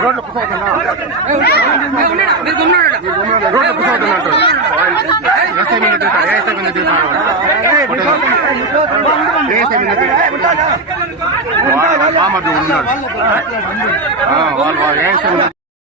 రోడ్లు కుసవుతుందా మీరు గమ్మునుండండి. రోడ్లు కుసవుతున్నా ఎస్ఐ మీద తిరుగుతారు ఏఎస్ఐ మీద తిరుగుతారు ఏఎస్ఐ మీద తిరుగుతారు మామూలు ఉన్నాడు ఆ,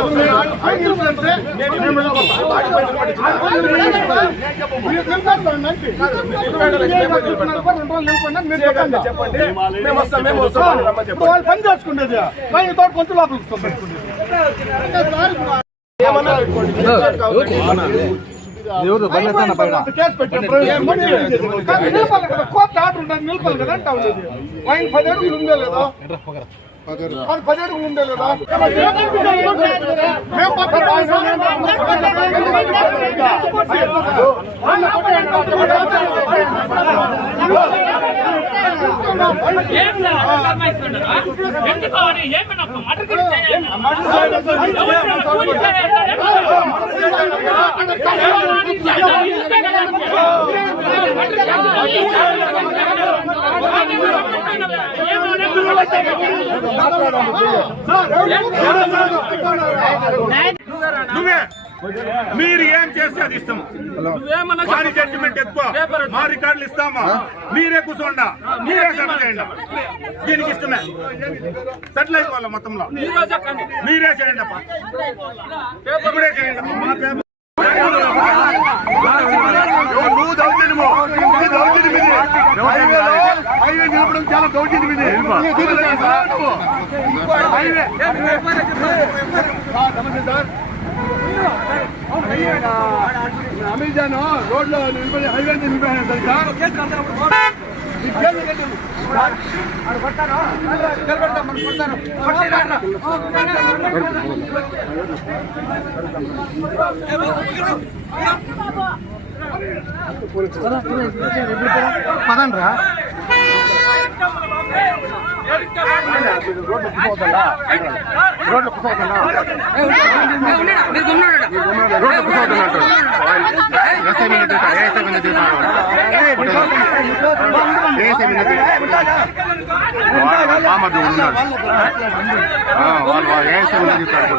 లాండ్ ప్రాబ్లం ఉంటే వాళ్ళు పని చేసుకునేది పైన తోట కొంచెం లోపలికి పెట్టుకునేది కేసు పెట్టాం కదా కోర్టు ఆర్డర్ ఉండాలి నిలపాలి కదా అంటా ఉండేది పైన పది పది అడుగులు ఉందే లేదా మేము ఎందుకోని ఏమన్నా నువ్వే మీరు ఏం చేస్తే అది ఇష్టం? వారి జడ్జిమెంట్ ఎక్కువ. మా రికార్డులు ఇస్తామా? మీరే కూర్చోండా? మీరే సెటిల్ చేయండి? దీనికి ఇష్టమే. సెటిల్ అయిపోవాలి మొత్తంలో? మీరే చేయండి అప్ప. ఇప్పుడే చేయండి. మా పేపర్ నువ్వు దౌర్జన్యము. ఇది దౌర్జన్యం ఇది. హైవేలో హైవే నిలపడం చాలా దౌర్జన్యం ఇది? హైవే. లో నిలబడి హైవే సార్. పదండ్రా రోడ్లు కుసవుతుందా మీరు గమ్మునుండండి. రోడ్లు కుసవుతున్నట్టు ఎస్ఐ మీద తిరుగుతారు ఏఎస్ఐ మీద తిరుగుతారు ఏఎస్ఐ మీద తిరుగుతారు మామూలు ఉన్నాడు ఆ, వాళ్ళు వాళ్ళు ఏఎస్ఐ మీద తిరుగుతారు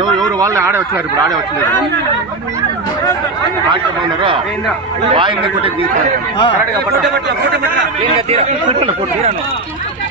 ఎవరు ఎవరు వాళ్ళు ఆడే వచ్చినారు ఇప్పుడు ఆడే వచ్చినారు డాక్టర్ ఉన్నారు వాయిల్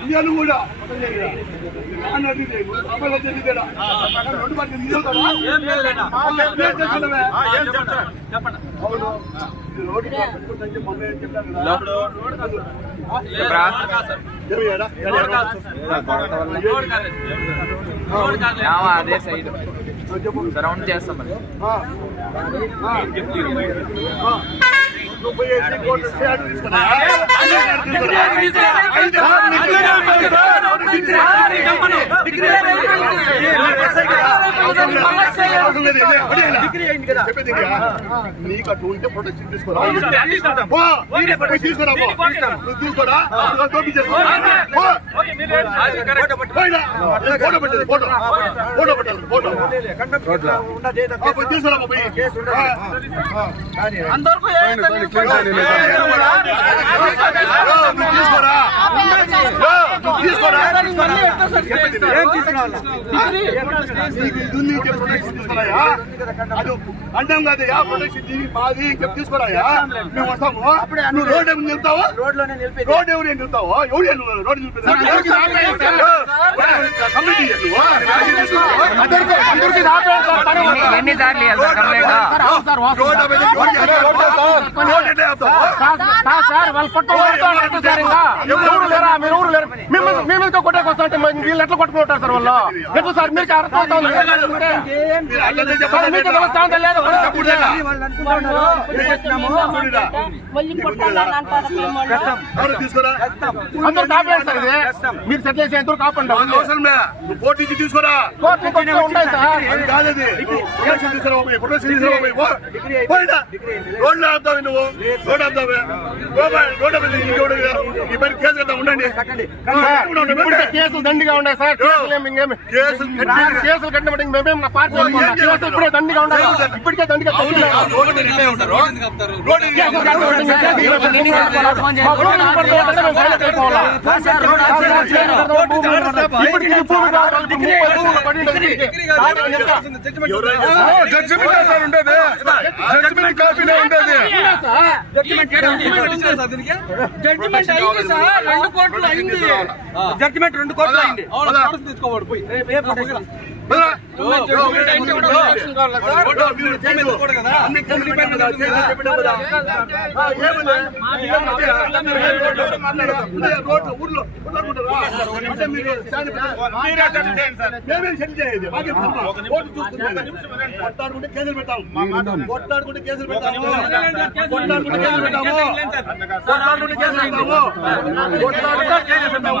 ఇయ్యాలు కూడా అన్నది లేదు. అమలు రెండు పట్ల నిలబడరా? అవును. రోడ్డు మొన్న ఏం చెప్పాను అదే సైడ్ సరౌండ్ చేస్తాం మరి నువ్వు పోయేసి కోర్టు తీసుకురా. నీకు అటు ఉంటే ప్రొటెక్షన్ తీసుకోరా పో. తీసుకురా నువ్వు తీసుకోరా టోపీ చేసుకో. ఫోటో ఫోటో పెట్టాలి ఫోటో తీసుకురా పోయి. అంటాం కదా యా ప్రొటెక్షన్ దీనికి మాది ఇంకా తీసుకురాయా మేము వస్తాము నువ్వు రోడ్ ఏమి నిలుతావా రోడ్ ఎవరు నిలుతావా ఎవరు? రోడ్ నిలిపేదా? కమిటీ నువ్వు? ఎన్ని సార్లు ఇవ్వాలి సార్ కంప్లైంట్ రోడ్? సార్ వాళ్ళు లేరా మీరు ఎవరు లేరు మేము మేము ఇంకా కొట్టేకొస్తా అంటే మరి వీళ్ళు ఎట్లా కొట్టుకుంటారు సార్ వాళ్ళు? ఎట్లా సార్ మీకు అర్థం అవుతుంది మీరు. మీకు వ్యవస్థ లేదా అందరూ కాపాడు సార్ ఇది. మీరు సెటిల్ చేసే ఎంతో కాపాడు తీసుకురా. కోర్టు ఉంటాయి సార్. రోడ్లో ఆపుతావు నువ్వు? రోడ్ ఆపుతావే? రోడ్ ఈ పని కేసు కదా ఉండండి. కేసులు దండిగా ఉన్నాయి సార్. కేసులు ఏమి ఇంకేమి కేసులు కట్టి- కేసులు కట్టినప్పుడు ఇంక మేమేం నా పార్టీ. కేసులు ఇప్పుడే దండిగా ఉన్నాయి ఇప్పటికే దండిగా జడ్జిమెంట్ సార్ ఉండేది. జడ్జిమెంట్ కాపీనే ఉండేది. జడ్జిమెంట్ అయింది సార్ రెండు కోట్లు అయింది జడ్జిమెంట్ రెండు కోట్లు అయింది. రోడ్లు ఊర్లో మాకే పని. కోర్టు చూస్తుంది కొట్లాడుకుంటే కేసులు పెట్టాము. కొట్లాడుకుంటే కేసులు పెట్టాము. కొట్లాడుకుంటే కేసులు పెట్టాము. కొట్లాడుకుంటే కేసులు పెట్టాము. కొట్లాడుకుంటే కేసులు పెట్టాము.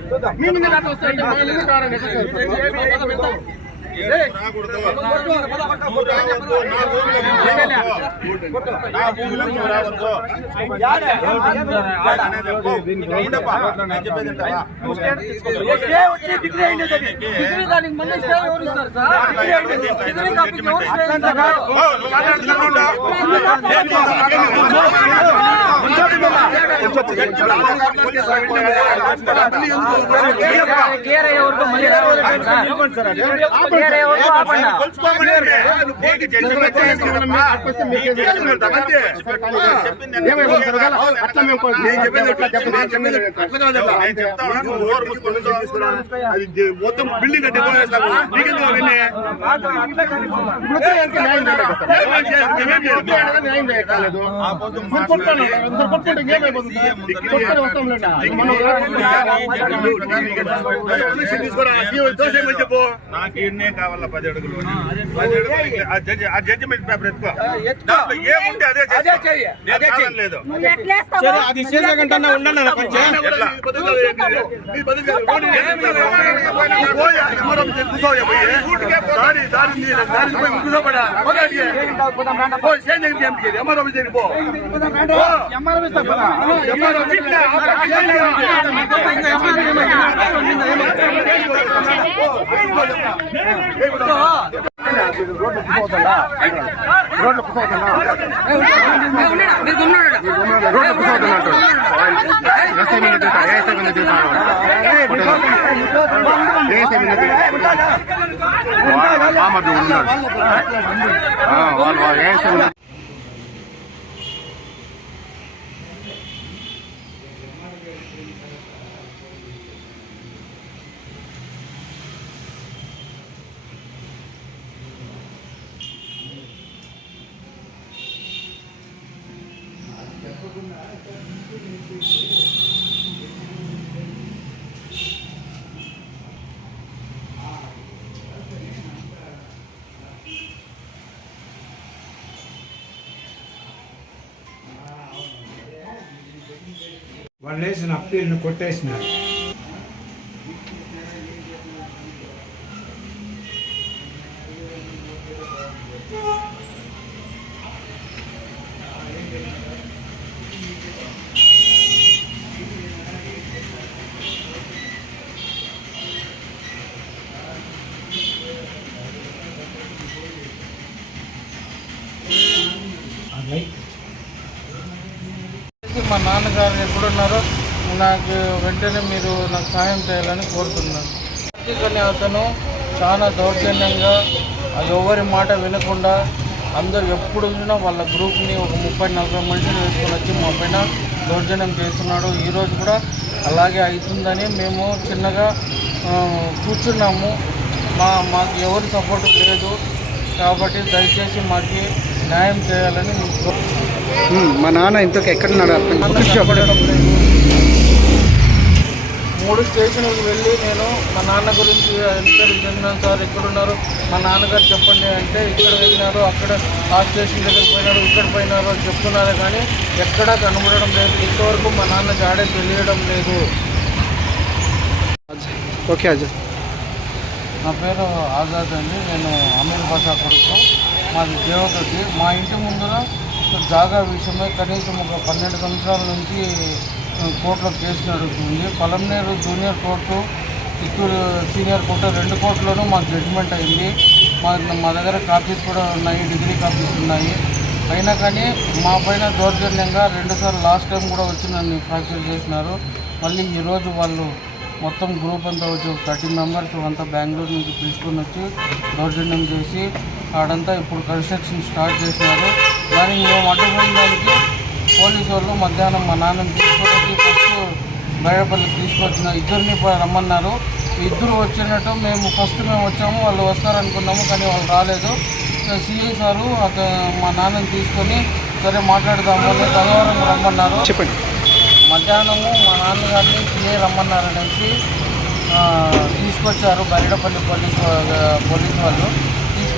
నా భూమిలో డిగ్రీ దానికి మళ్ళీ స్టే ఎవరు ఇస్తారు సార్ డిగ్రీ కాపీకి ఎవరు స్టే ఇస్తారు ఓ, నువ్వు మాట్లాడుతున్నా క్లియర్ అయ్యే వరకు మళ్ళీ రావాలి సార్ క్లియర్ అయ్యే వరకు ఆపండి ఏమైపోతుంది సార్? ఒకవేళ అట్లా మేము కొ- నేను చెప్పేది అట్లా చెప్పండి. నేను చెప్పేది అట్లా కాదమ్మా. నేను చెప్తా ఉన్నా, నువ్వు ఓరు మూసుకొని పొల్యూషన్ తీసుకురా. అది జ- మొత్తం బిల్డింగ్ కట్టి పోయేస్తాము నీకెందుకు అవన్నీ వృత్తికి న్యాయం చేయలేదు సార్. మేమేం చేయాలి? మేమేం చేయాలి? వృత్తి అనేది న్యాయం చేయట్లేదు. మీరు కొట్టుకోండి. మీరు కొట్టుకుంటే ఇంకేమైపోతుంది సార్? కొట్టుకొని వస్తాంలేండి. మనం పొల్యూషన్ తీసుకురా నీవు దోష ఏమని చెప్పు నాకు ఇన్నే కావాలా పది అడుగులు పది అడుగులు ఆ జడ్జి ఆ జడ్జిమెంట్ పేపర్ ఎత్తుకో దాంట్లో ఏముంటే అదే అదే చెయ్యి. నేను అదే చెయ్యి. కాదనలేదు నువ్వు ఎట్లేస్తావు? అది చేసేకంటే ఉండండి. దారి దారి. దారి పోయి కూర్చోబడా. పోయి, ఏం చేయాలి? ఎంఆర్ఓ పో. రోడ్లు ఉన్నాడు వాళ్ళు వాళ్ళు ఏఎస్ఐ వాళ్ళు వేసిన అప్పీల్ని కొట్టేసినారు Right? మా నాన్నగారు ఎప్పుడున్నారో నాకు వెంటనే మీరు నాకు సాయం చేయాలని కోరుతున్నాను. అందుకని అతను చాలా దౌర్జన్యంగా ఎవరి మాట వినకుండా అందరూ ఎప్పుడు చూసినా వాళ్ళ గ్రూప్ని ఒక ముప్పై నలభై మనుషులు వేసుకొని వచ్చి మా పైన దౌర్జన్యం చేస్తున్నాడు. ఈరోజు కూడా అలాగే అవుతుందని మేము చిన్నగా కూర్చున్నాము. మా మాకు ఎవరి సపోర్ట్ లేదు. కాబట్టి దయచేసి మాకు న్యాయం చేయాలని మీకు మా నాన్న ఇంతకు ఎక్కడున్నాడు నాన్న చెప్పడం. లేదు. మూడు స్టేషన్లకు వెళ్ళి నేను మా నాన్న గురించి ఎంక్వైరీ సార్ ఎక్కడున్నారు మా నాన్నగారు చెప్పండి అంటే ఇక్కడ వెళ్ళినారు అక్కడ ఆ స్టేషన్ దగ్గర పోయినారు ఇక్కడ పోయినారు చెప్తున్నారు కానీ ఎక్కడా కనబడడం లేదు. ఇంతవరకు మా నాన్న జాడే తెలియడం లేదు. ఓకే అజయ్. నా పేరు ఆజాద్ అండి. నేను అమీర్ బాషా కొడుకు. మాది దేవతకి మా ఇంటి ముందర జాగా విషయమై కనీసం ఒక పన్నెండు సంవత్సరాల నుంచి కోర్టులో కేసు నడుస్తుంది Palamaner junior court Chittoor senior court రెండు కోర్టులోనూ మాకు జడ్జిమెంట్ అయింది. మా మా దగ్గర కాపీస్ కూడా ఉన్నాయి డిగ్రీ కాపీస్ ఉన్నాయి. అయినా కానీ మా పైన దౌర్జన్యంగా రెండుసార్లు లాస్ట్ టైం కూడా వచ్చి నన్ను ఫ్రాక్చర్ చేసినారు. మళ్ళీ ఈరోజు వాళ్ళు మొత్తం గ్రూప్ అంతా వచ్చి ఒక థర్టీ మెంబర్స్ అంతా బెంగళూరు నుంచి పిలుచుకొని వచ్చి దౌర్జన్యం చేసి ఆడంతా ఇప్పుడు కన్స్ట్రక్షన్ స్టార్ట్ చేసినారు. దానికి మేము అడ్డుపోయిన దానికి పోలీసు వాళ్ళు మధ్యాహ్నం మా నాన్నని తీసుకొని వచ్చి ఫస్ట్ బయటపల్లికి తీసుకొచ్చిన ఇద్దరిని రమ్మన్నారు. ఇద్దరు వచ్చినట్టు మేము ఫస్ట్ మేము వచ్చాము వాళ్ళు వస్తారనుకున్నాము కానీ వాళ్ళు రాలేదు. సిఐ సారు మా నాన్నని తీసుకొని సరే మాట్లాడదాము అని గంగవరం రమ్మన్నారు. చెప్పండి. మధ్యాహ్నము మా నాన్నగారిని సిఐ రమ్మన్నారనేసి తీసుకొచ్చారు బరిడపల్లి పోలీస్ పోలీస్ వాళ్ళు.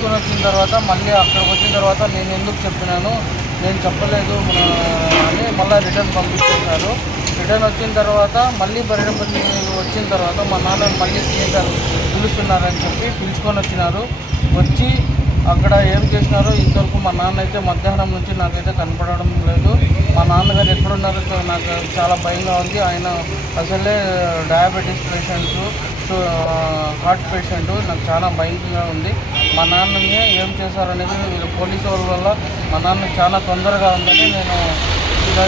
తీసుకొని వచ్చిన తర్వాత మళ్ళీ అక్కడికి వచ్చిన తర్వాత నేను ఎందుకు చెప్పినాను? నేను చెప్పలేదు అని మళ్ళీ రిటర్న్ పంపించేశారు. రిటర్న్ వచ్చిన తర్వాత మళ్ళీ బరిడపల్లి వచ్చిన తర్వాత మా నాన్న మళ్ళీ సీఎం పిలుస్తున్నారని చెప్పి పిలుచుకొని వచ్చినారు. వచ్చి అక్కడ ఏం చేసినారో ఇంతవరకు మా నాన్న అయితే మధ్యాహ్నం నుంచి నాకైతే కనపడడం లేదు. మా నాన్నగారు ఎక్కడున్నారో నాకు చాలా భయంగా ఉంది. ఆయన అసలే డయాబెటీస్ పేషెంట్స్ హార్ట్ పేషెంట్ నాకు చాలా భయంగా ఉంది. మా నాన్నని ఏం చేశారనేది వీళ్ళు పోలీసు వాళ్ళ వల్ల మా నాన్న చాలా తొందరగా ఉందని నేను ఇలా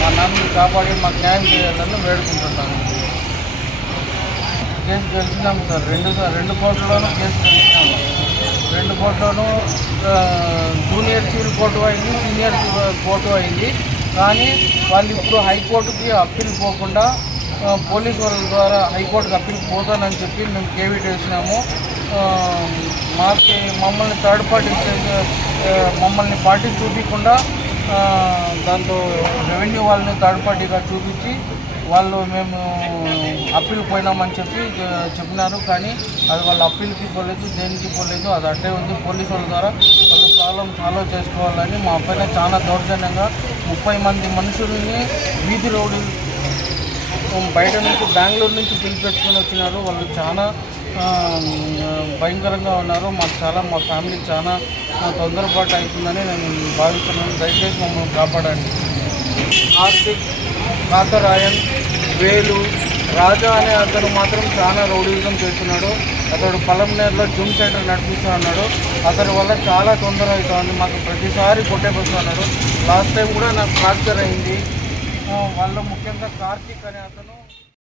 మా నాన్నని కాపాడి మాకు న్యాయం చేయాలని వేడుకుంటున్నాను. కేసు గెలిచినాము సార్. రెండు సార్ రెండు కోట్లలోనూ కేసు గెలిచినాము రెండు కోట్లోనూ జూనియర్ సివిల్ కోర్టు అయింది సీనియర్ కోర్టు అయింది. కానీ వాళ్ళు ఇప్పుడు హైకోర్టుకి అప్పీల్ పోకుండా పోలీస్ వాళ్ళ ద్వారా హైకోర్టుకి అప్పీల్ పోతానని చెప్పి మేము కేవీట్ వేసినాము మాకు మమ్మల్ని థర్డ్ పార్టీ మమ్మల్ని పార్టీ చూపించకుండా దాంతో రెవెన్యూ వాళ్ళని థర్డ్ పార్టీగా చూపించి వాళ్ళు మేము అప్పీల్ పోయినామని చెప్పి చెప్పినారు కానీ అది వాళ్ళ అప్పీల్కి పోలేదు దేనికి పోలేదు అది అట్టే ఉంది. పోలీసు వాళ్ళ ద్వారా వాళ్ళు ప్రాబ్లం సాల్వ్ చేసుకోవాలని మా పైన చాలా దౌర్జన్యంగా ముప్పై మంది మనుషుల్ని వీధి రోడ్డు బయట నుంచి బెంగళూరు నుంచి పిలిపెట్టుకుని వచ్చినారు. వాళ్ళు చాలా భయంకరంగా ఉన్నారు. మాకు చాలా మా ఫ్యామిలీ చాలా తొందరపాటు అవుతుందని నేను భావిస్తున్నాను. దయచేసి మమ్మల్ని కాపాడండి. కార్తిక్ కాకరాయన్ వేలు రాజా అనే అతను మాత్రం చాలా రౌడీజం చేస్తున్నాడు. అతడు పలంనేరులో జిమ్ సెంటర్ నడిపిస్తూ ఉన్నాడు. అతని వల్ల చాలా తొందర అవుతుంది. మాకు ప్రతిసారి కొట్టేకొస్తున్నాడు లాస్ట్ టైం కూడా నాకు ఫ్రాక్చర్ అయింది. వాళ్ళ వాళ్ళు ముఖ్యంగా కార్తీక్ అనే అతను